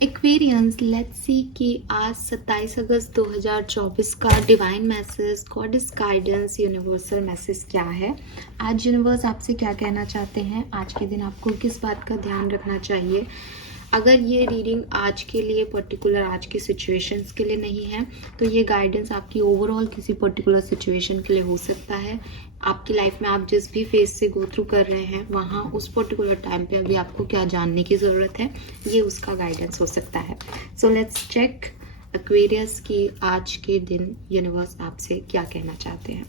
Aquarians, let's see कि आज 27 अगस्त 2024 का divine message, goddess guidance, universal message क्या है। आज यूनिवर्स आपसे क्या कहना चाहते हैं, आज के दिन आपको किस बात का ध्यान रखना चाहिए। अगर ये रीडिंग आज के लिए पर्टिकुलर आज की सिचुएशंस के लिए नहीं है तो ये गाइडेंस आपकी ओवरऑल किसी पर्टिकुलर सिचुएशन के लिए हो सकता है। आपकी लाइफ में आप जिस भी फेज से गो थ्रू कर रहे हैं वहाँ उस पर्टिकुलर टाइम पे अभी आपको क्या जानने की ज़रूरत है, ये उसका गाइडेंस हो सकता है। सो लेट्स चेक एक्वेरियस की आज के दिन यूनिवर्स आपसे क्या कहना चाहते हैं।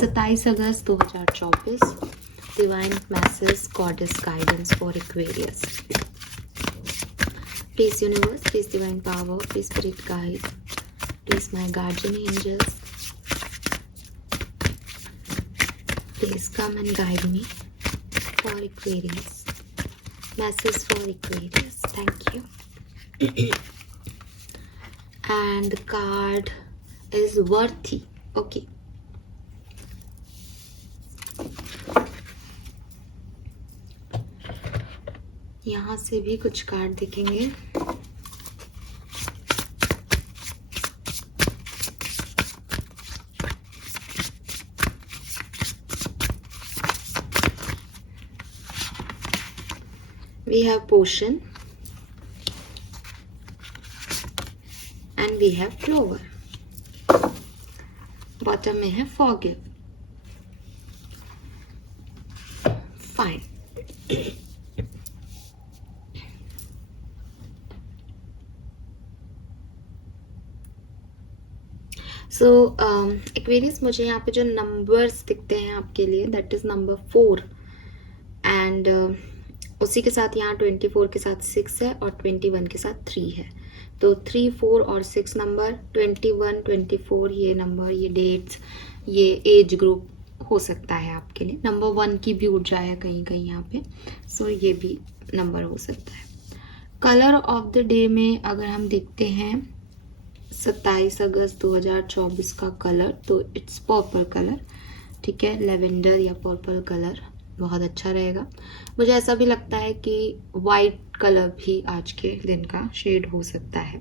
27 अगस्त 2024 divine message, goddess guidance for Aquarius. Please universe, please divine power, please spirit guide, please my guardian angels, please come and guide me for Aquarius. Message for Aquarius. Thank you. And the card is worthy. Okay. यहाँ से भी कुछ card दिखेंगे। We have potion and we have clover. Bottom में है forgive. Fine. सो Aquarius, मुझे यहाँ पे जो नंबर्स दिखते हैं आपके लिए, दैट इज़ नंबर 4 एंड उसी के साथ यहाँ 24 के साथ 6 है और 21 के साथ 3 है। तो 3, 4 और 6 नंबर, 21, 24 ये नंबर, ये डेट्स, ये एज ग्रुप हो सकता है आपके लिए। नंबर 1 की भी उठ जाए कहीं कहीं यहाँ पे, सो ये भी नंबर हो सकता है। कलर ऑफ द डे में अगर हम देखते हैं 27 अगस्त 2024 का कलर, तो इट्स पर्पल कलर। ठीक है, लेवेंडर या पर्पल कलर बहुत अच्छा रहेगा। मुझे ऐसा भी लगता है कि वाइट कलर भी आज के दिन का शेड हो सकता है।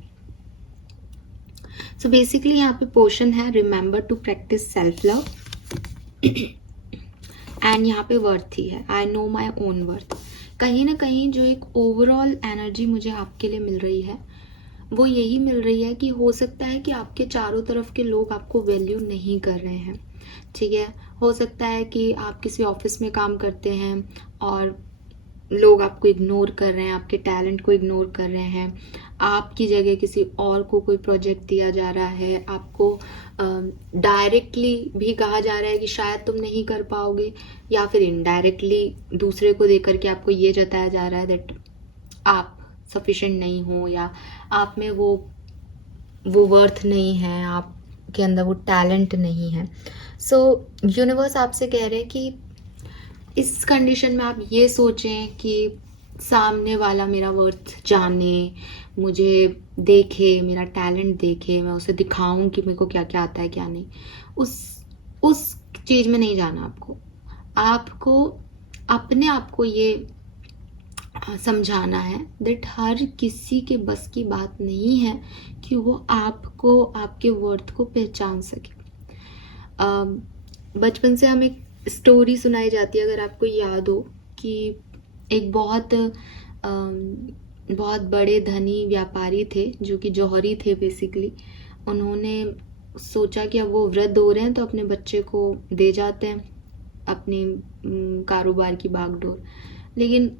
सो बेसिकली यहाँ पे पोर्शन है remember to practise self love and यहाँ पे वर्थ ही है, I know my own worth. कहीं ना कहीं जो एक ओवरऑल एनर्जी मुझे आपके लिए मिल रही है वो यही मिल रही है कि हो सकता है कि आपके चारों तरफ के लोग आपको वैल्यू नहीं कर रहे हैं। ठीक है, हो सकता है कि आप किसी ऑफिस में काम करते हैं और लोग आपको इग्नोर कर रहे हैं, आपके टैलेंट को इग्नोर कर रहे हैं। आपकी जगह किसी और को कोई प्रोजेक्ट दिया जा रहा है, आपको डायरेक्टली भी कहा जा रहा है कि शायद तुम नहीं कर पाओगे, या फिर इनडायरेक्टली दूसरे को देकर के आपको ये जताया जा रहा है दैट आप सफिशिएंट नहीं हो या आप में वो वर्थ नहीं है, आपके अंदर वो टैलेंट नहीं है। सो यूनिवर्स आपसे कह रहे हैं कि इस कंडीशन में आप ये सोचें कि सामने वाला मेरा वर्थ जाने, मुझे देखे, मेरा टैलेंट देखे, मैं उसे दिखाऊं कि मेरे को क्या क्या आता है क्या नहीं। उस चीज़ में नहीं जाना आपको अपने आप को ये समझाना है दैट हर किसी के बस की बात नहीं है कि वो आपको, आपके वर्थ को पहचान सके। बचपन से हमें स्टोरी सुनाई जाती है, अगर आपको याद हो, कि एक बहुत बड़े धनी व्यापारी थे जो कि जौहरी थे बेसिकली। उन्होंने सोचा कि अब वो वृद्ध हो रहे हैं तो अपने बच्चे को दे जाते हैं अपने कारोबार की बागडोर। लेकिन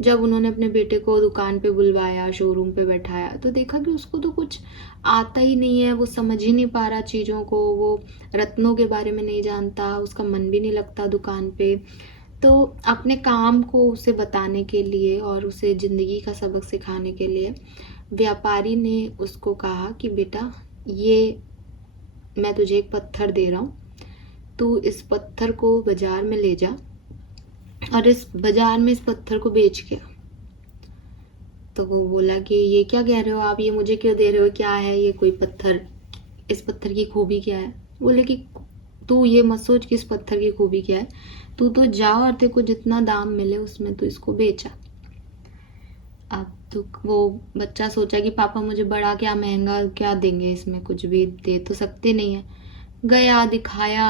जब उन्होंने अपने बेटे को दुकान पे बुलवाया, शोरूम पे बैठाया, तो देखा कि उसको तो कुछ आता ही नहीं है, वो समझ ही नहीं पा रहा चीज़ों को, वो रत्नों के बारे में नहीं जानता, उसका मन भी नहीं लगता दुकान पे। तो अपने काम को उसे बताने के लिए और उसे ज़िंदगी का सबक सिखाने के लिए व्यापारी ने उसको कहा कि बेटा, ये मैं तुझे एक पत्थर दे रहा हूँ, तू इस पत्थर को बाजार में ले जा और इस बाजार में इस पत्थर को बेच के। तो वो बोला कि ये क्या कह रहे हो आप, ये मुझे क्यों दे रहे हो, क्या है ये कोई पत्थर, इस पत्थर की खूबी क्या है। बोले कि तू ये मत सोच कि इस पत्थर की खूबी क्या है, तू तो जा और तेरे को जितना दाम मिले उसमें तू इसको बेचा। अब तो वो बच्चा सोचा कि पापा मुझे बड़ा क्या महंगा क्या देंगे, इसमें कुछ भी दे तो सकते नहीं है। गया दिखाया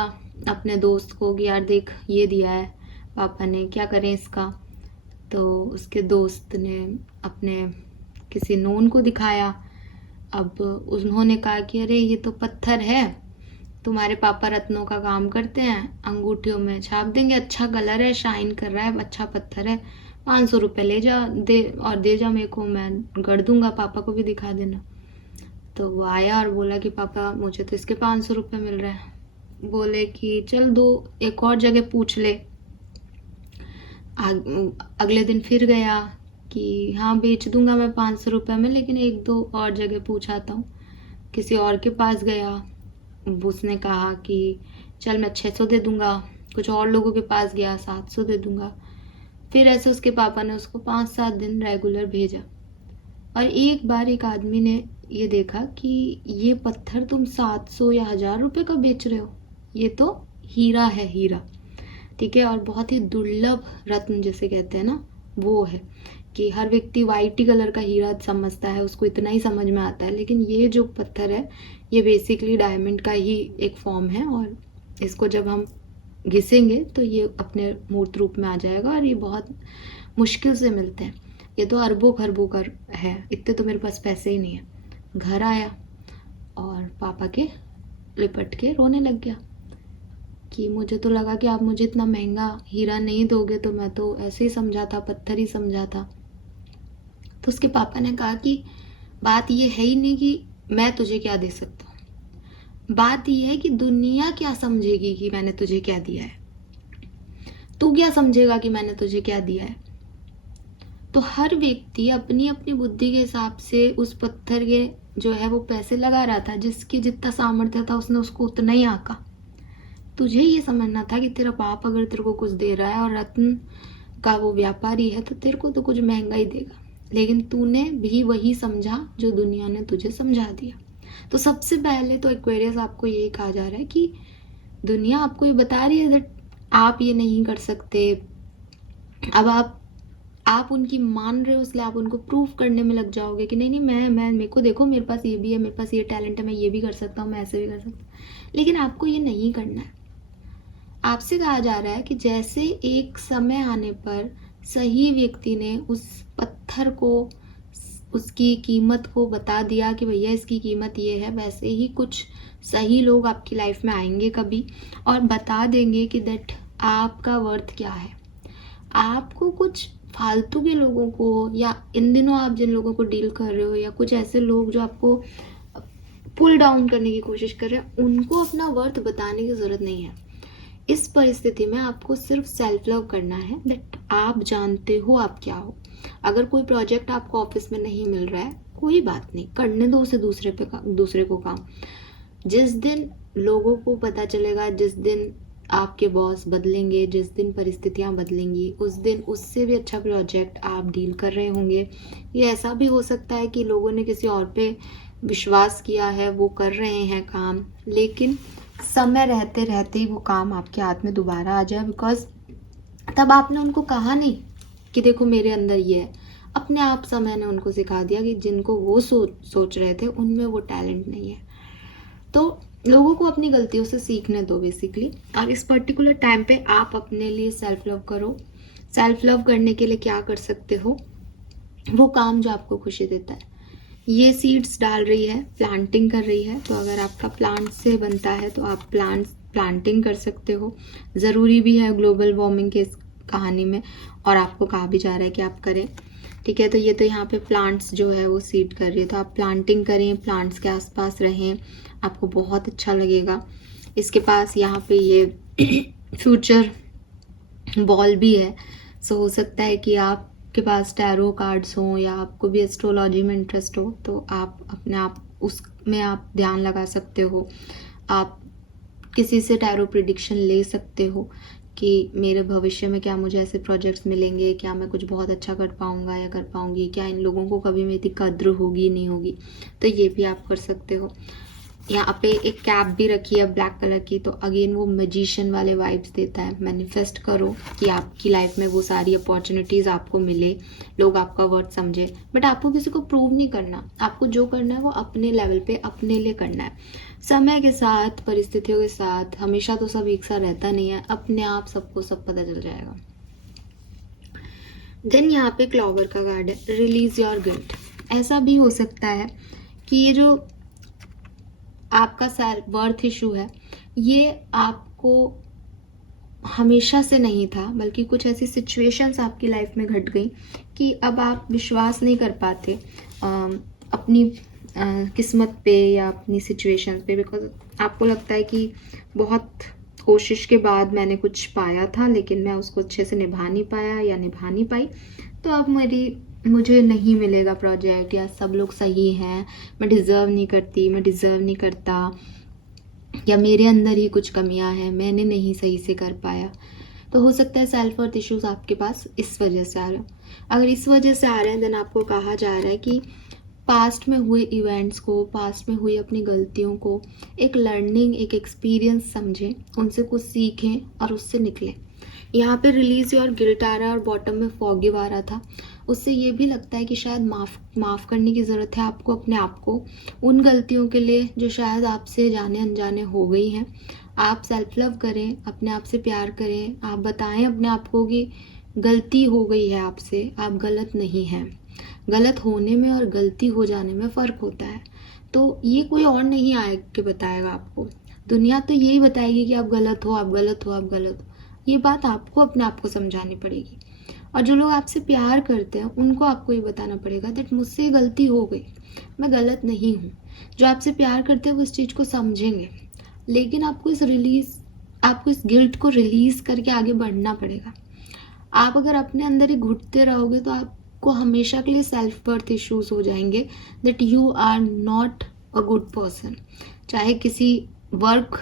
अपने दोस्त को कि यार देख ये दिया है पापा ने, क्या करें इसका। तो उसके दोस्त ने अपने किसी नोन को दिखाया। अब उन्होंने कहा कि अरे ये तो पत्थर है, तुम्हारे पापा रत्नों का काम करते हैं, अंगूठियों में छाप देंगे, अच्छा कलर है, शाइन कर रहा है, अच्छा पत्थर है, 500 रुपये ले जा दे और दे जा मेरे को, मैं गढ़ दूंगा, पापा को भी दिखा देना। तो वो आया और बोला कि पापा मुझे तो इसके 500 रुपये मिल रहे हैं। बोले कि चल दो एक और जगह पूछ ले। अगले दिन फिर गया कि हाँ बेच दूंगा मैं 500 रुपये में, लेकिन एक दो और जगह पूछ आता हूँ। किसी और के पास गया, उसने कहा कि चल मैं 600 दे दूंगा। कुछ और लोगों के पास गया, 700 दे दूंगा। फिर ऐसे उसके पापा ने उसको 5-7 दिन रेगुलर भेजा। और एक बार एक आदमी ने ये देखा कि ये पत्थर तुम 700 या 1000 रुपये का बेच रहे हो, ये तो हीरा है, हीरा, ठीक है, और बहुत ही दुर्लभ रत्न जिसे कहते हैं ना, वो है कि हर व्यक्ति वाइट ही कलर का हीरा समझता है, उसको इतना ही समझ में आता है। लेकिन ये जो पत्थर है ये बेसिकली डायमंड का ही एक फॉर्म है, और इसको जब हम घिसेंगे तो ये अपने मूर्त रूप में आ जाएगा, और ये बहुत मुश्किल से मिलते हैं। ये तो अरबों खरबों का है, इतने तो मेरे पास पैसे ही नहीं है। घर आया और पापा के लिपट के रोने लग गया कि मुझे तो लगा कि आप मुझे इतना महंगा हीरा नहीं दोगे, तो मैं तो ऐसे ही समझा था, पत्थर ही समझा था। तो उसके पापा ने कहा कि बात ये है ही नहीं कि मैं तुझे क्या दे सकता हूँ, बात यह है कि दुनिया क्या समझेगी कि मैंने तुझे क्या दिया है, तू क्या समझेगा कि मैंने तुझे क्या दिया है। तो हर व्यक्ति अपनी अपनी बुद्धि के हिसाब से उस पत्थर के जो है वो पैसे लगा रहा था, जिसकी जितना सामर्थ्य था उसने उसको उतना ही आका। तुझे ये समझना था कि तेरा बाप अगर तेरे को कुछ दे रहा है और रत्न का वो व्यापारी है तो तेरे को तो कुछ महंगा ही देगा, लेकिन तूने भी वही समझा जो दुनिया ने तुझे समझा दिया। तो सबसे पहले तो एक्वेरियस आपको यही कहा जा रहा है कि दुनिया आपको ये बता रही है दैट आप ये नहीं कर सकते। अब आप उनकी मान रहे हो, इसलिए आप उनको प्रूफ करने में लग जाओगे कि नहीं मैं मेरे को देखो, मेरे पास ये भी है, मेरे पास ये टैलेंट है, मैं ये भी कर सकता हूँ, मैं ऐसे भी कर सकता हूँ। लेकिन आपको ये नहीं करना है। आपसे कहा जा रहा है कि जैसे एक समय आने पर सही व्यक्ति ने उस पत्थर को, उसकी कीमत को बता दिया कि भैया इसकी कीमत ये है, वैसे ही कुछ सही लोग आपकी लाइफ में आएंगे कभी और बता देंगे कि दैट आपका वर्थ क्या है। आपको कुछ फालतू के लोगों को, या इन दिनों आप जिन लोगों को डील कर रहे हो, या कुछ ऐसे लोग जो आपको पुल डाउन करने की कोशिश कर रहे हैं, उनको अपना वर्थ बताने की ज़रूरत नहीं है। इस परिस्थिति में आपको सिर्फ सेल्फ लव करना है दैट आप जानते हो आप क्या हो। अगर कोई प्रोजेक्ट आपको ऑफिस में नहीं मिल रहा है, कोई बात नहीं, करने दो उसे दूसरे को काम। जिस दिन लोगों को पता चलेगा, जिस दिन आपके बॉस बदलेंगे, जिस दिन परिस्थितियां बदलेंगी, उस दिन उससे भी अच्छा प्रोजेक्ट आप डील कर रहे होंगे। ये ऐसा भी हो सकता है कि लोगों ने किसी और पे विश्वास किया है, वो कर रहे हैं काम, लेकिन समय रहते रहते ही वो काम आपके हाथ में दोबारा आ जाए, बिकॉज तब आपने उनको कहा नहीं कि देखो मेरे अंदर ये है। अपने आप समय ने उनको सिखा दिया कि जिनको वो सोच रहे थे उनमें वो टैलेंट नहीं है। तो लोगों को अपनी गलतियों से सीखने दो बेसिकली, और इस पर्टिकुलर टाइम पे आप अपने लिए सेल्फ लव करो। सेल्फ लव करने के लिए क्या कर सकते हो, वो काम जो आपको खुशी देता है। ये सीड्स डाल रही है, प्लांटिंग कर रही है, तो अगर आपका प्लांट से बनता है तो आप प्लांटिंग कर सकते हो। ज़रूरी भी है ग्लोबल वार्मिंग के इस कहानी में, और आपको कहा भी जा रहा है कि आप करें, ठीक है। तो ये तो यहाँ पे प्लांट्स जो है वो सीड कर रही है, तो आप प्लांटिंग करें, प्लांट्स के आसपास रहें, आपको बहुत अच्छा लगेगा। इसके पास यहाँ पे ये फ्यूचर बॉल भी है, सो हो सकता है कि आपके पास टैरो कार्ड्स हों या आपको भी एस्ट्रोलॉजी में इंटरेस्ट हो, तो आप अपने आप उसमें आप ध्यान लगा सकते हो। आप किसी से टैरो प्रिडिक्शन ले सकते हो कि मेरे भविष्य में क्या मुझे ऐसे प्रोजेक्ट्स मिलेंगे, क्या मैं कुछ बहुत अच्छा कर पाऊँगा या कर पाऊँगी, क्या इन लोगों को कभी मेरी कद्र होगी नहीं होगी, तो ये भी आप कर सकते हो। यहाँ पे एक कैप भी रखी है ब्लैक कलर की, तो अगेन वो मैजिशियन वाले वाइब्स देता है। मैनिफेस्ट करो कि आपकी लाइफ में वो सारी अपॉर्चुनिटीज़ आपको मिले, लोग आपका वर्थ समझे। बट आपको किसी को प्रूव नहीं करना, आपको जो करना है वो अपने लेवल पे अपने लिए करना है। समय के साथ, परिस्थितियों के साथ, हमेशा तो सब एक सा रहता नहीं है, अपने आप सबको सब पता चल जाएगा। देन यहाँ पे क्लॉवर का कार्ड है, रिलीज योर गिल्ट। ऐसा भी हो सकता है कि ये जो आपका सेल्फ वर्थ इशू है, ये आपको हमेशा से नहीं था, बल्कि कुछ ऐसी सिचुएशंस आपकी लाइफ में घट गई कि अब आप विश्वास नहीं कर पाते अपनी किस्मत पे या अपनी सिचुएशंस पे, बिकॉज आपको लगता है कि बहुत कोशिश के बाद मैंने कुछ पाया था, लेकिन मैं उसको अच्छे से निभा नहीं पाया या निभा नहीं पाई, तो अब मुझे नहीं मिलेगा प्रोजेक्ट, या सब लोग सही हैं, मैं डिज़र्व नहीं करती, मैं डिज़र्व नहीं करता, या मेरे अंदर ही कुछ कमियां हैं, मैंने नहीं सही से कर पाया। तो हो सकता है सेल्फ वर्थ इश्यूज आपके पास इस वजह से आ रहे हो। अगर इस वजह से आ रहे हैं, देन आपको कहा जा रहा है कि पास्ट में हुए इवेंट्स को, पास्ट में हुई अपनी गलतियों को एक लर्निंग, एक एक्सपीरियंस समझें, उनसे कुछ सीखें और उससे निकलें। यहाँ पे रिलीज योर गिल्ट आ रहा है और बॉटम में फॉगिव आ रहा था। उससे ये भी लगता है कि शायद माफ़ करने की ज़रूरत है आपको अपने आप को उन गलतियों के लिए जो शायद आपसे जाने अनजाने हो गई हैं। आप सेल्फ लव करें, अपने आप से प्यार करें, आप बताएं अपने आप को कि गलती हो गई है आपसे, आप गलत नहीं हैं। गलत होने में और गलती हो जाने में फ़र्क होता है। तो ये कोई और नहीं आए के बताएगा आपको, दुनिया तो यही बताएगी कि आप गलत हो, आप गलत हो, आप गलत हो। ये बात आपको अपने आप को समझानी पड़ेगी। और जो लोग आपसे प्यार करते हैं उनको आपको ये बताना पड़ेगा दैट मुझसे ये गलती हो गई, मैं गलत नहीं हूँ। जो आपसे प्यार करते हैं वो इस चीज़ को समझेंगे, लेकिन आपको इस गिल्ट को रिलीज़ करके आगे बढ़ना पड़ेगा। आप अगर अपने अंदर ही घुटते रहोगे तो आपको हमेशा के लिए सेल्फ वर्थ इश्यूज हो जाएंगे that you are not a good person. चाहे किसी वर्क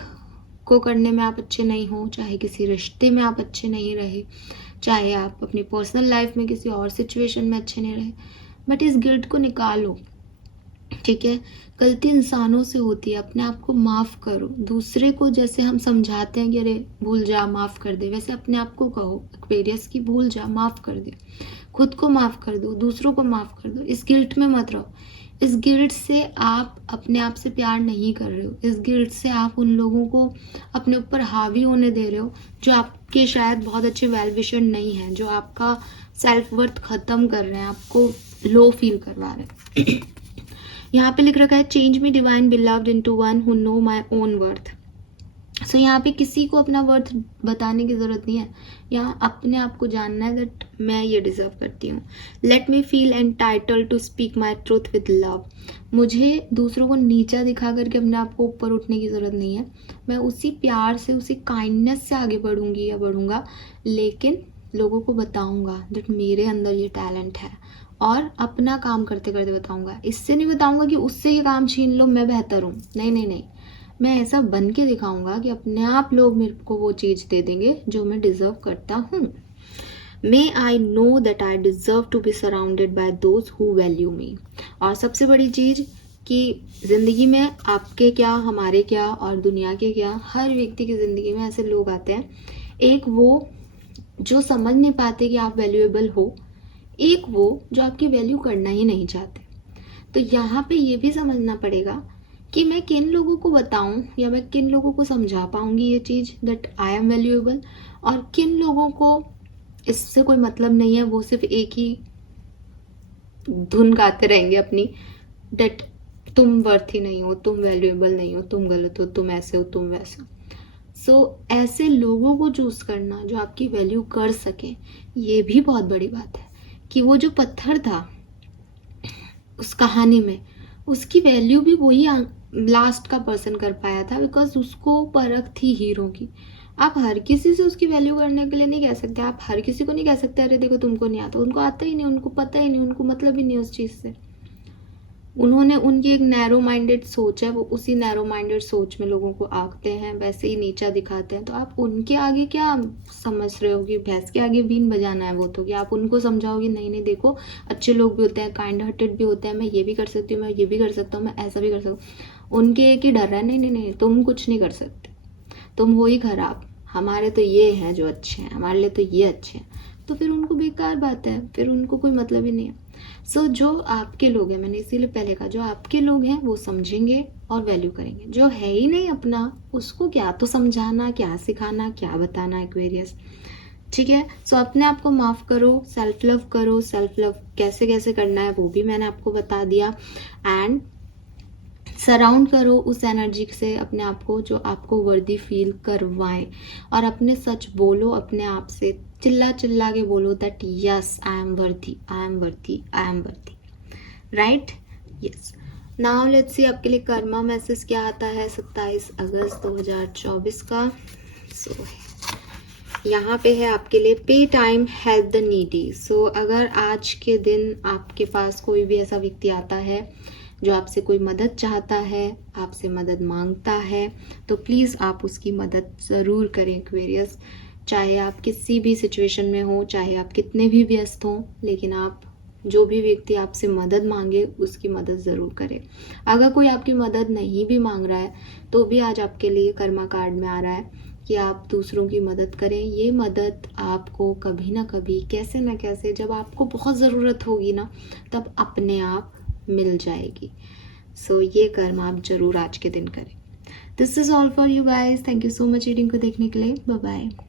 को करने में आप अच्छे नहीं हो, चाहे किसी रिश्ते में आप अच्छे नहीं रहे, चाहे आप अपनी पर्सनल लाइफ में किसी और सिचुएशन में अच्छे नहीं रहे, बट इस गिल्ट को निकालो। ठीक है, गलती इंसानों से होती है, अपने आप को माफ़ करो। दूसरे को जैसे हम समझाते हैं कि अरे भूल जा, माफ़ कर दे, वैसे अपने आप को कहो एक्वेरियस की भूल जा, माफ़ कर दे। खुद को माफ़ कर दो, दूसरों को माफ़ कर दो। इस गिल्ट में मत रहो। इस गिल्ट से आप अपने आप से प्यार नहीं कर रहे हो। इस गिल्ट से आप उन लोगों को अपने ऊपर हावी होने दे रहे हो जो आपके शायद बहुत अच्छे वेल विशर नहीं हैं, जो आपका सेल्फ वर्थ ख़त्म कर रहे हैं, आपको लो फील करवा रहे हैं। यहाँ पे लिख रखा है change me divine beloved into one who know my own worth. So यहाँ पे किसी को अपना वर्थ बताने की ज़रूरत नहीं है, यहाँ अपने आप को जानना है दैट मैं ये डिज़र्व करती हूँ। Let me feel entitled to speak my truth with love. मुझे दूसरों को नीचा दिखा करके अपने आप को ऊपर उठने की ज़रूरत नहीं है। मैं उसी प्यार से, उसी काइंडनेस से आगे बढ़ूंगी या बढ़ूंगा, लेकिन लोगों को बताऊंगा दैट मेरे अंदर ये टैलेंट है, और अपना काम करते करते बताऊंगा। इससे नहीं बताऊंगा कि उससे ये काम छीन लो, मैं बेहतर हूँ। नहीं नहीं नहीं, मैं ऐसा बन के दिखाऊंगा कि अपने आप लोग मेरे को वो चीज़ दे देंगे जो मैं डिज़र्व करता हूँ। May I know that I deserve to be surrounded by those who value me. और सबसे बड़ी चीज़ कि ज़िंदगी में आपके क्या, हमारे क्या और दुनिया के क्या, हर व्यक्ति की ज़िंदगी में ऐसे लोग आते हैं। एक वो जो समझ नहीं पाते कि आप वैल्यूएबल हो, एक वो जो आपकी वैल्यू करना ही नहीं चाहते। तो यहाँ पे ये भी समझना पड़ेगा कि मैं किन लोगों को बताऊं या मैं किन लोगों को समझा पाऊंगी ये चीज़ दैट आई एम वैल्यूएबल, और किन लोगों को इससे कोई मतलब नहीं है, वो सिर्फ एक ही धुन गाते रहेंगे अपनी दैट तुम वर्थी नहीं हो, तुम वैल्यूएबल नहीं हो, तुम गलत हो, तुम ऐसे हो, तुम वैसे हो। सो ऐसे लोगों को चूज करना जो आपकी वैल्यू कर सके, ये भी बहुत बड़ी बात है। कि वो जो पत्थर था उस कहानी में, उसकी वैल्यू भी वही लास्ट का पर्सन कर पाया था, बिकॉज उसको परख थी हीरो की। आप हर किसी से उसकी वैल्यू करने के लिए नहीं कह सकते। आप हर किसी को नहीं कह सकते अरे देखो तुमको नहीं आता, उनको आता ही नहीं, उनको पता ही नहीं, उनको मतलब ही नहीं उस चीज़ से। उन्होंने, उनकी एक नैरो माइंडेड सोच है, वो उसी नैरो माइंडेड सोच में लोगों को आंकते हैं, वैसे ही नीचा दिखाते हैं। तो आप उनके आगे क्या समझ रहे हो कि भैंस के आगे बीन बजाना है वो, तो कि आप उनको समझाओगे नहीं नहीं देखो अच्छे लोग भी होते हैं, काइंड हार्टेड भी होते हैं, मैं ये भी कर सकती हूँ, मैं ये भी कर सकता हूँ, मैं ऐसा भी कर सकता हूँ। उनके एक ही डर है, नहीं नहीं नहीं तुम कुछ नहीं कर सकते, तुम हो ही खराब, हमारे तो ये हैं जो अच्छे हैं, हमारे लिए तो ये अच्छे हैं। तो फिर उनको बेकार बात है, फिर उनको कोई मतलब ही नहीं है। सो जो आपके लोग हैं, मैंने इसीलिए पहले कहा, जो आपके लोग हैं वो समझेंगे और वैल्यू करेंगे। जो है ही नहीं अपना, उसको क्या तो समझाना, क्या सिखाना, क्या बताना एक्वेरियस। ठीक है। सो अपने आप को माफ़ करो, सेल्फ लव करो। सेल्फ लव कैसे कैसे करना है वो भी मैंने आपको बता दिया। एंड सराउंड करो उस एनर्जी से अपने आप को जो आपको वर्दी फील करवाएं, और अपने सच बोलो अपने आप से, चिल्ला चिल्ला के बोलो दैट यस आई एम वर्दी, आई एम वर्दी, आई एम वर्दी, right. Yes. Now let's see आपके लिए कर्मा मैसेज क्या आता है 27 अगस्त 2024 का। सो यहाँ पे है आपके लिए, पे टाइम हेल्प द नीडी। सो अगर आज के दिन आपके पास कोई भी ऐसा व्यक्ति आता है जो आपसे कोई मदद चाहता है, आपसे मदद मांगता है, तो प्लीज़ आप उसकी मदद ज़रूर करें एक्वेरियस। चाहे आप किसी भी सिचुएशन में हो, चाहे आप कितने भी व्यस्त हों, लेकिन आप जो भी व्यक्ति आपसे मदद मांगे उसकी मदद ज़रूर करें। अगर कोई आपकी मदद नहीं भी मांग रहा है तो भी आज आपके लिए कर्मा कार्ड में आ रहा है कि आप दूसरों की मदद करें। ये मदद आपको कभी ना कभी, कैसे ना कैसे, जब आपको बहुत ज़रूरत होगी ना, तब अपने आप मिल जाएगी। सो ये कर्म आप ज़रूर आज के दिन करें। This is all for you guys. Thank you so much reading को देखने के लिए। Bye bye.